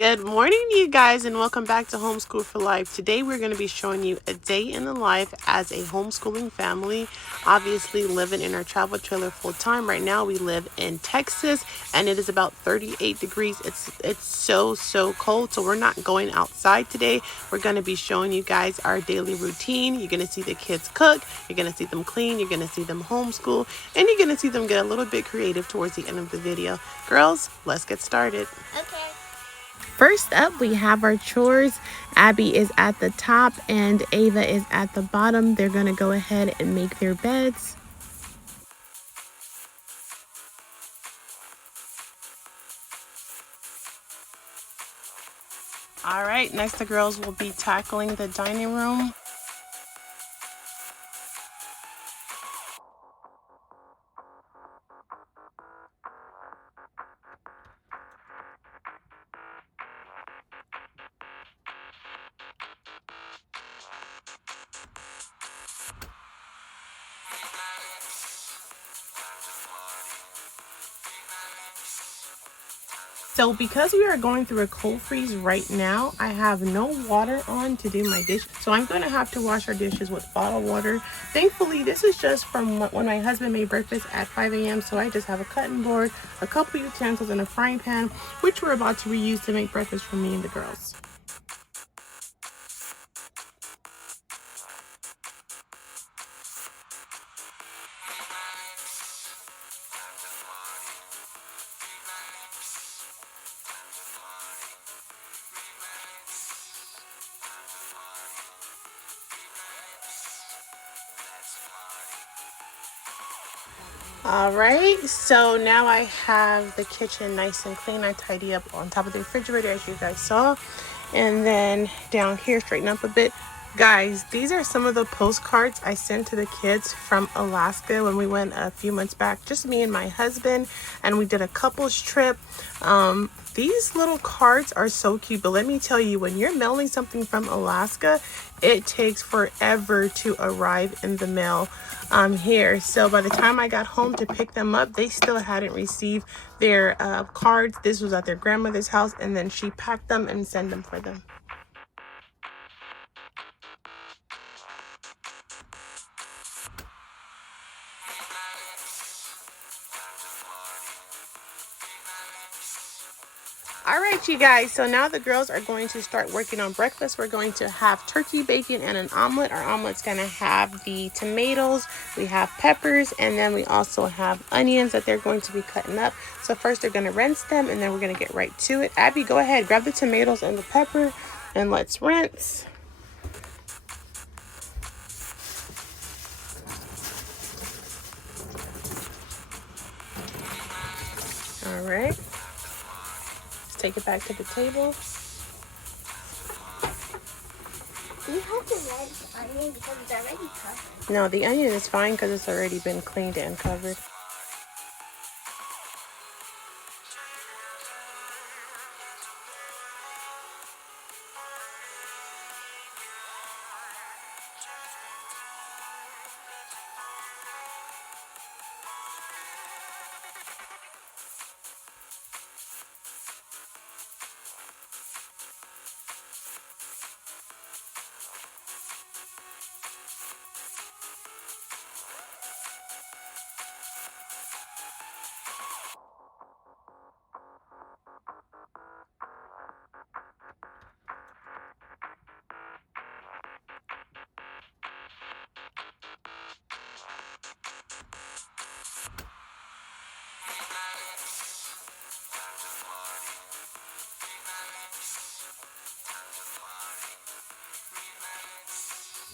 Good morning, you guys, and welcome back to Homeschool for Life. Today, we're going to be showing you a day in the life as a homeschooling family. Obviously, living in our travel trailer full time. Right now, we live in Texas, and it is about 38 degrees. It's so cold, so we're not going outside today. We're going to be showing you guys our daily routine. You're going to see the kids cook. You're going to see them clean. You're going to see them homeschool, and you're going to see them get a little bit creative towards the end of the video. Girls, let's get started. Okay. First up, we have our chores. Abby is at the top and Ava is at the bottom. They're going to go ahead and make their beds. All right, next the girls will be tackling the dining room. So because we are going through a cold freeze right now, I have no water on to do my dish. So I'm going to have to wash our dishes with bottled water. Thankfully, this is just from when my husband made breakfast at 5 a.m. So I just have a cutting board, a couple utensils, and a frying pan, which we're about to reuse to make breakfast for me and the girls. All right, so now I have the kitchen nice and clean. I tidy up on top of the refrigerator, as you guys saw, and then down here straighten up a bit. Guys, these are some of the postcards I sent to the kids from Alaska when we went a few months back, just me and my husband, and we did a couples trip. These little cards are so cute, but let me tell you, when you're mailing something from Alaska, it takes forever to arrive in the mail here. So by the time I got home to pick them up, they still hadn't received their cards. This was at their grandmother's house, and then she packed them and sent them for them. All right, you guys, so now the girls are going to start working on breakfast. We're going to have turkey bacon and an omelet. Our omelet's going to have the tomatoes, we have peppers, and then we also have onions that they're going to be cutting up. So first they're going to rinse them, and then we're going to get right to it. Abby, go ahead, grab the tomatoes and the pepper, and let's rinse. All right. Take it back to the table. Do you have to rinse onion because it's already covered? No, the onion is fine because it's already been cleaned and covered.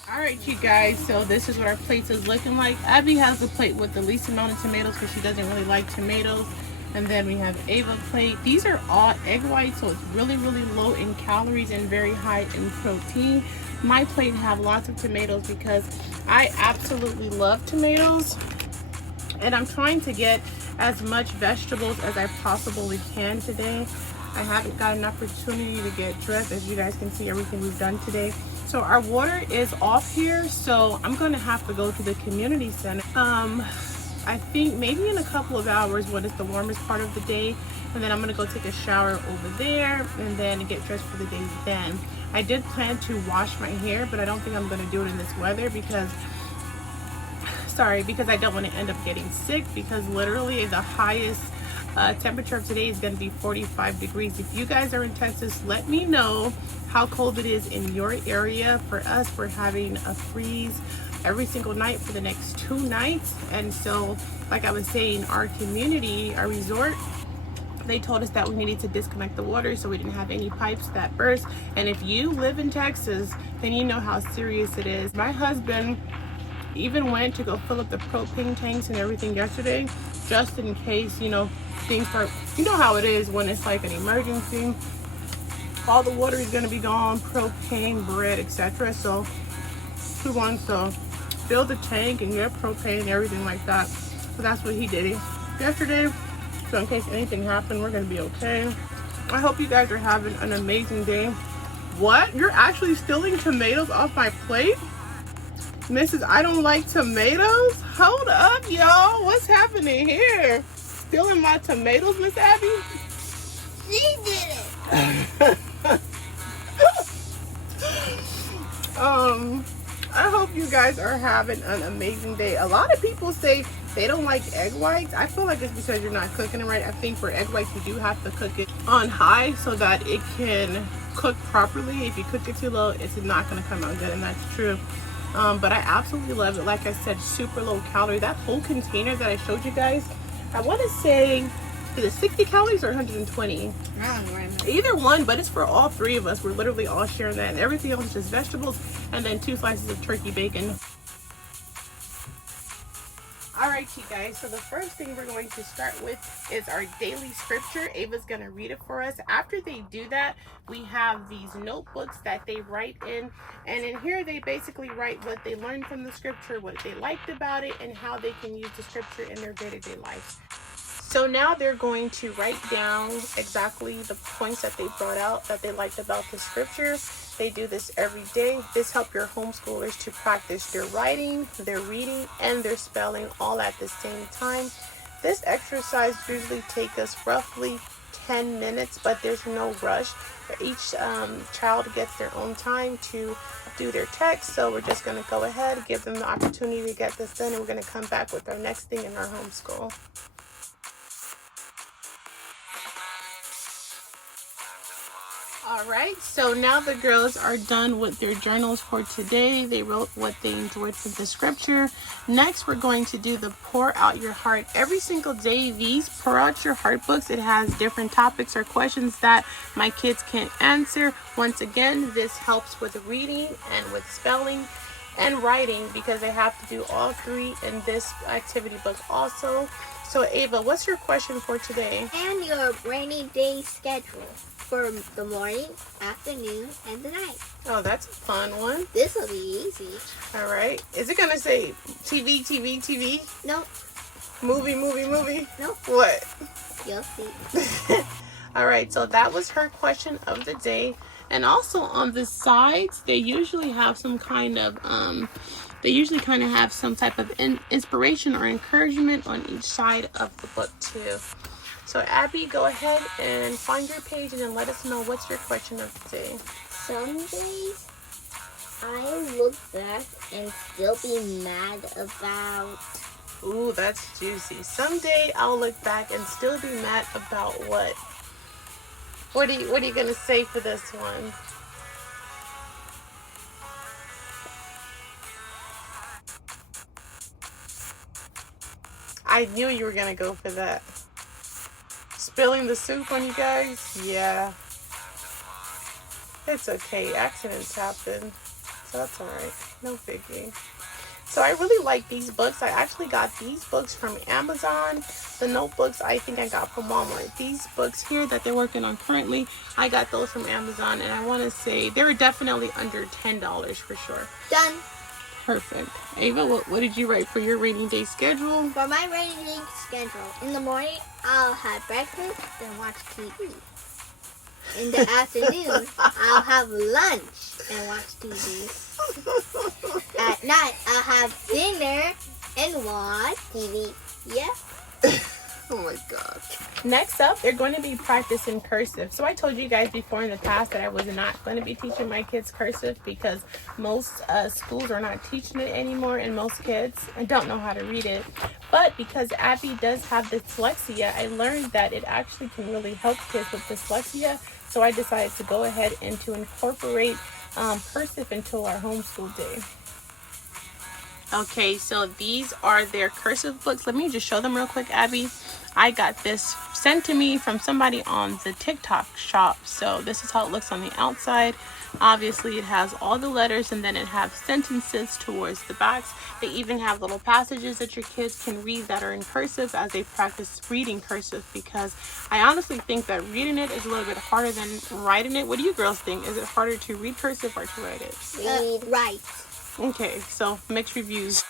All right, you guys, so this is what our plates is looking like. Abby has the plate with the least amount of tomatoes because she doesn't really like tomatoes. And then we have Ava plate. These are all egg whites, so it's really low in calories and very high in protein. My plate have lots of tomatoes because I absolutely love tomatoes. And I'm trying to get as much vegetables as I possibly can today. I haven't got an opportunity to get dressed. As you guys can see, everything we've done today. So our water is off here, so I'm going to have to go to the community center. I think maybe in a couple of hours when it's the warmest part of the day, and then I'm gonna go take a shower over there and then get dressed for the day then. I did plan to wash my hair, but I don't think I'm gonna do it in this weather because I don't want to end up getting sick, because literally the highest temperature of today is going to be 45 degrees. If you guys are in Texas, let me know how cold it is in your area. For us, we're having a freeze every single night for the next 2 nights. And so, like I was saying, our community, our resort, they told us that we needed to disconnect the water so we didn't have any pipes that burst. And if you live in Texas, then you know how serious it is. My husband even went to go fill up the propane tanks and everything yesterday, just in case, you know, things start, you know how it is when it's like an emergency. All the water is going to be gone, propane, bread, etc. So he wants to fill the tank and get propane and everything like that. So that's what he did yesterday. So in case anything happened, we're going to be okay. I hope you guys are having an amazing day. What? You're actually stealing tomatoes off my plate? Mrs. I don't like tomatoes? Hold up, y'all. What's happening here? Stealing my tomatoes, Miss Abby? She did it. I hope you guys are having an amazing day. A lot of people say they don't like egg whites. I feel like it's because you're not cooking it right. I think for egg whites, you do have to cook it on high so that it can cook properly. If you cook it too low, it's not going to come out good, and that's true. But I absolutely love it. Like I said, super low calorie. That whole container that I showed you guys, I want to say, is it 60 calories or 120? Either one, but it's for all 3 of us. We're literally all sharing that, and everything else is just vegetables and then 2 slices of turkey bacon. Alright, you guys, so the first thing we're going to start with is our daily scripture. Ava's going to read it for us. After they do that, we have these notebooks that they write in, and in here they basically write what they learned from the scripture, what they liked about it, and how they can use the scripture in their day-to-day life. So now they're going to write down exactly the points that they brought out that they liked about the scripture. They do this every day. This helps your homeschoolers to practice their writing, their reading, and their spelling all at the same time. This exercise usually takes us roughly 10 minutes, but there's no rush. Each child gets their own time to do their text, so we're just going to go ahead, give them the opportunity to get this done, and we're going to come back with our next thing in our homeschool. Alright, so now the girls are done with their journals for today. They wrote what they enjoyed from the scripture. Next, we're going to do the Pour Out Your Heart. Every single day, these Pour Out Your Heart books, it has different topics or questions that my kids can answer. Once again, this helps with reading and with spelling and writing, because they have to do all 3 in this activity book also. So Ava, what's your question for today? And your rainy day schedule for the morning, afternoon, and the night. Oh, that's a fun one. This will be easy. All right. Is it going to say TV, TV, TV? Nope. Movie, movie, movie? Nope. What? You'll see. All right. So that was her question of the day. And also on the sides, they usually have some kind of, have some type of inspiration or encouragement on each side of the book too. So Abby, go ahead and find your page and then let us know what's your question of the day. Some days I look back and still be mad about. Ooh, that's juicy. Someday I'll look back and still be mad about what? What are you gonna say for this one? I knew you were gonna go for that. Spilling the soup on you guys? Yeah. It's okay. Accidents happen. So that's alright. No biggie. So I really like these books. I actually got these books from Amazon. The notebooks I think I got from Walmart. These books here that they're working on currently, I got those from Amazon. And I want to say they were definitely under $10 for sure. Done. Perfect. Ava, what did you write for your rainy day schedule? For my rainy day schedule, in the morning, I'll have breakfast and watch TV. In the afternoon, I'll have lunch and watch TV. At night, I'll have dinner and watch TV. Yeah. Oh my God. Next up, they're going to be practicing cursive. So I told you guys before in the past that I was not going to be teaching my kids cursive because most schools are not teaching it anymore, and most kids don't know how to read it. But because Abby does have dyslexia, I learned that it actually can really help kids with dyslexia. So I decided to go ahead and to incorporate cursive into our homeschool day. Okay, so these are their cursive books. Let me just show them real quick, Abby. I got this sent to me from somebody on the TikTok shop. So this is how it looks on the outside. Obviously, it has all the letters, and then it has sentences towards the backs. They even have little passages that your kids can read that are in cursive as they practice reading cursive, because I honestly think that reading it is a little bit harder than writing it. What do you girls think? Is it harder to read cursive or to write it? Right. Okay, so mixed reviews.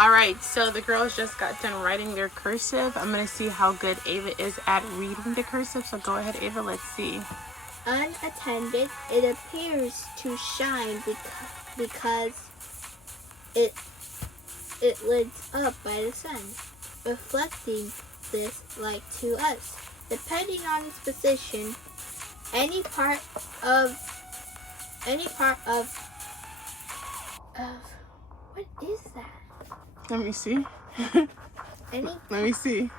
Alright, so the girls just got done writing their cursive. I'm going to see how good Ava is at reading the cursive. So go ahead, Ava, let's see. Unattended, it appears to shine because it lights up by the sun, reflecting this light to us. Depending on its position, any part of what is that? Let me see. Let me see.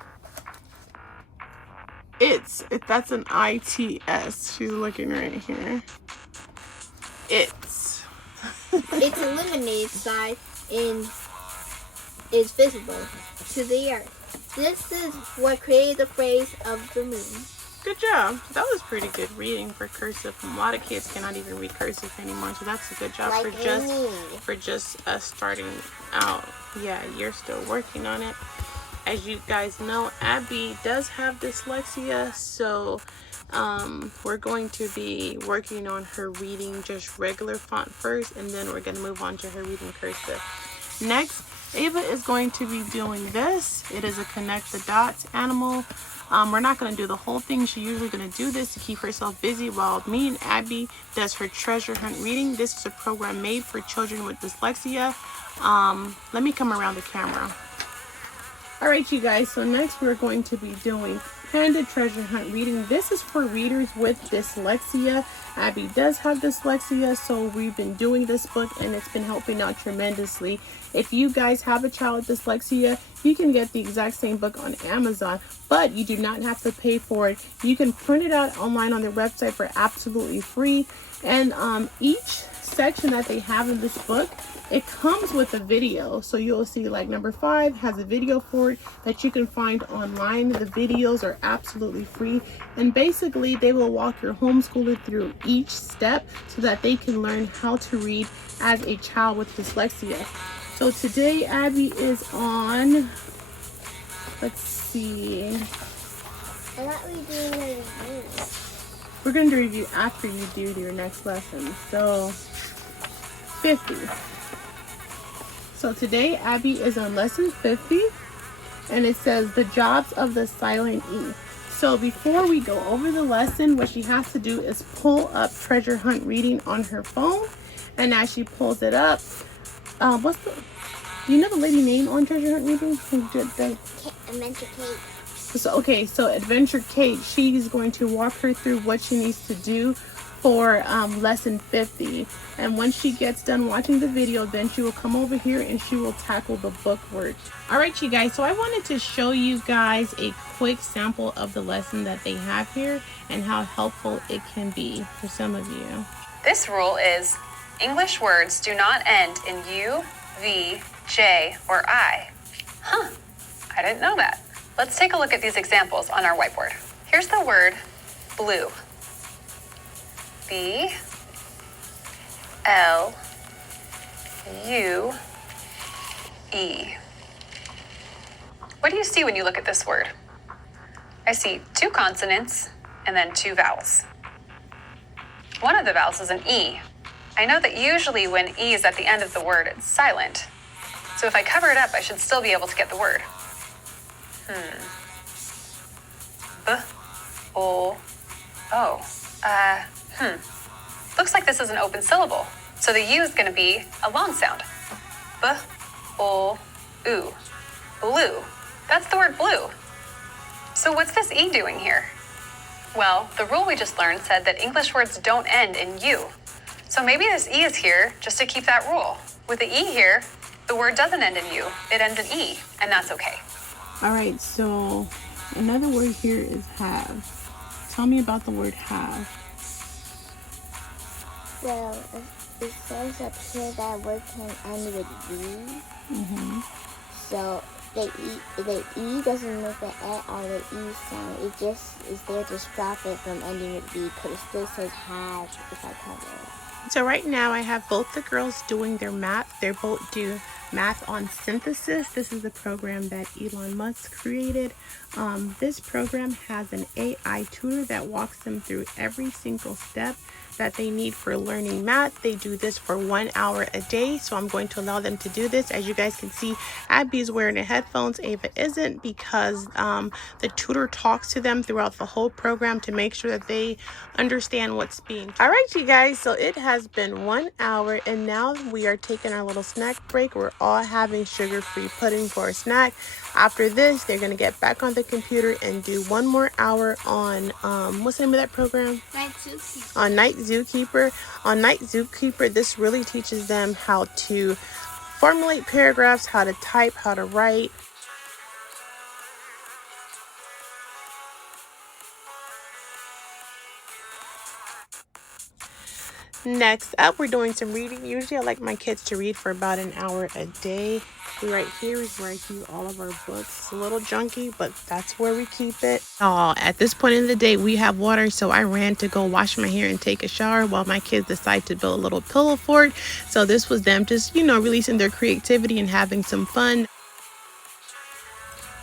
That's an ITS. She's looking right here. Its illuminated side is visible to the earth. This is what created the phrase of the moon. Good job. That was pretty good reading for cursive. A lot of kids cannot even read cursive anymore, so that's a good job for just us starting out. Yeah, you're still working on it. As you guys know, Abby does have dyslexia, so we're going to be working on her reading just regular font first, and then we're going to move on to her reading cursive. Next, Ava is going to be doing this. It is a connect the dots animal. We're not going to do the whole thing. She's usually going to do this to keep herself busy while me and Abby does her treasure hunt reading. This is a program made for children with dyslexia. Let me come around the camera. Alright, you guys, so next we're going to be doing Panda Treasure Hunt reading. This is for readers with dyslexia. Abby does have dyslexia, so we've been doing this book and it's been helping out tremendously. If you guys have a child with dyslexia, you can get the exact same book on Amazon, but you do not have to pay for it. You can print it out online on their website for absolutely free. And each section that they have in this book, it comes with a video. So you'll see like number 5 has a video for it that you can find online. The videos are absolutely free, and basically they will walk your homeschooler through each step so that they can learn how to read as a child with dyslexia. So today Abby is on, let's see, I thought we were doing a review. We're going to review after you do your next lesson. So 50. So today Abby is on lesson 50, and it says the jobs of the silent E. So before we go over the lesson, what she has to do is pull up Treasure Hunt Reading on her phone, and as she pulls it up, do you know the lady name on Treasure Hunt Reading? Adventure Kate. So Adventure Kate, she's going to walk her through what she needs to do for lesson 50, and when she gets done watching the video, then she will come over here and she will tackle the book words. Alright, you guys, so I wanted to show you guys a quick sample of the lesson that they have here and how helpful it can be for some of you. This rule is English words do not end in U, V, J, or I. Huh, I didn't know that. Let's take a look at these examples on our whiteboard. Here's the word blue. B, L, U, E. What do you see when you look at this word? I see 2 consonants and then 2 vowels. One of the vowels is an E. I know that usually when E is at the end of the word, it's silent. So if I cover it up, I should still be able to get the word. B, O, O. Looks like this is an open syllable, so the U is going to be a long sound. B, O, U. Blue. That's the word blue. So what's this E doing here? Well, the rule we just learned said that English words don't end in U. So maybe this E is here just to keep that rule. With the E here, the word doesn't end in U, it ends in E, and that's okay. All right, so another word here is have. Tell me about the word have. So it says up here that word can end with V. So the E doesn't make the E or the E sound. It just is there to stop it from ending with V, but it still says have if I cover it. So right now I have both the girls doing their math. They both do math on synthesis. This is the program that Elon Musk created. This program has an AI tutor that walks them through every single step that they need for learning math. They do this for 1 hour a day, so I'm going to allow them to do this. As you guys can see, Abby is wearing the headphones, Ava isn't, because the tutor talks to them throughout the whole program to make sure that they understand what's being taught. All right, you guys, so it has been 1 hour and now we are taking our little snack break. We're all having sugar-free pudding for a snack. After this, they're going to get back on the computer and do 1 more hour on what's the name of that program? Night Zookeeper. On Night Zookeeper. On Night Zookeeper, this really teaches them how to formulate paragraphs, how to type, how to write. Next up, we're doing some reading. Usually I like my kids to read for about an hour a day. Right here is where I keep all of our books. It's a little junky, but that's where we keep it. At this point in the day, we have water, so I ran to go wash my hair and take a shower while my kids decide to build a little pillow fort. So this was them just, releasing their creativity and having some fun.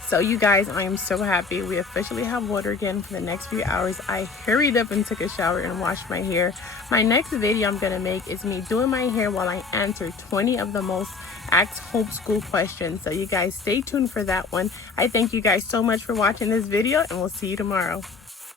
So you guys, I am so happy. We officially have water again for the next few hours. I hurried up and took a shower and washed my hair. My next video I'm going to make is me doing my hair while I answer 20 of the most asked homeschool questions. So you guys stay tuned for that one. I thank you guys so much for watching this video and we'll see you tomorrow.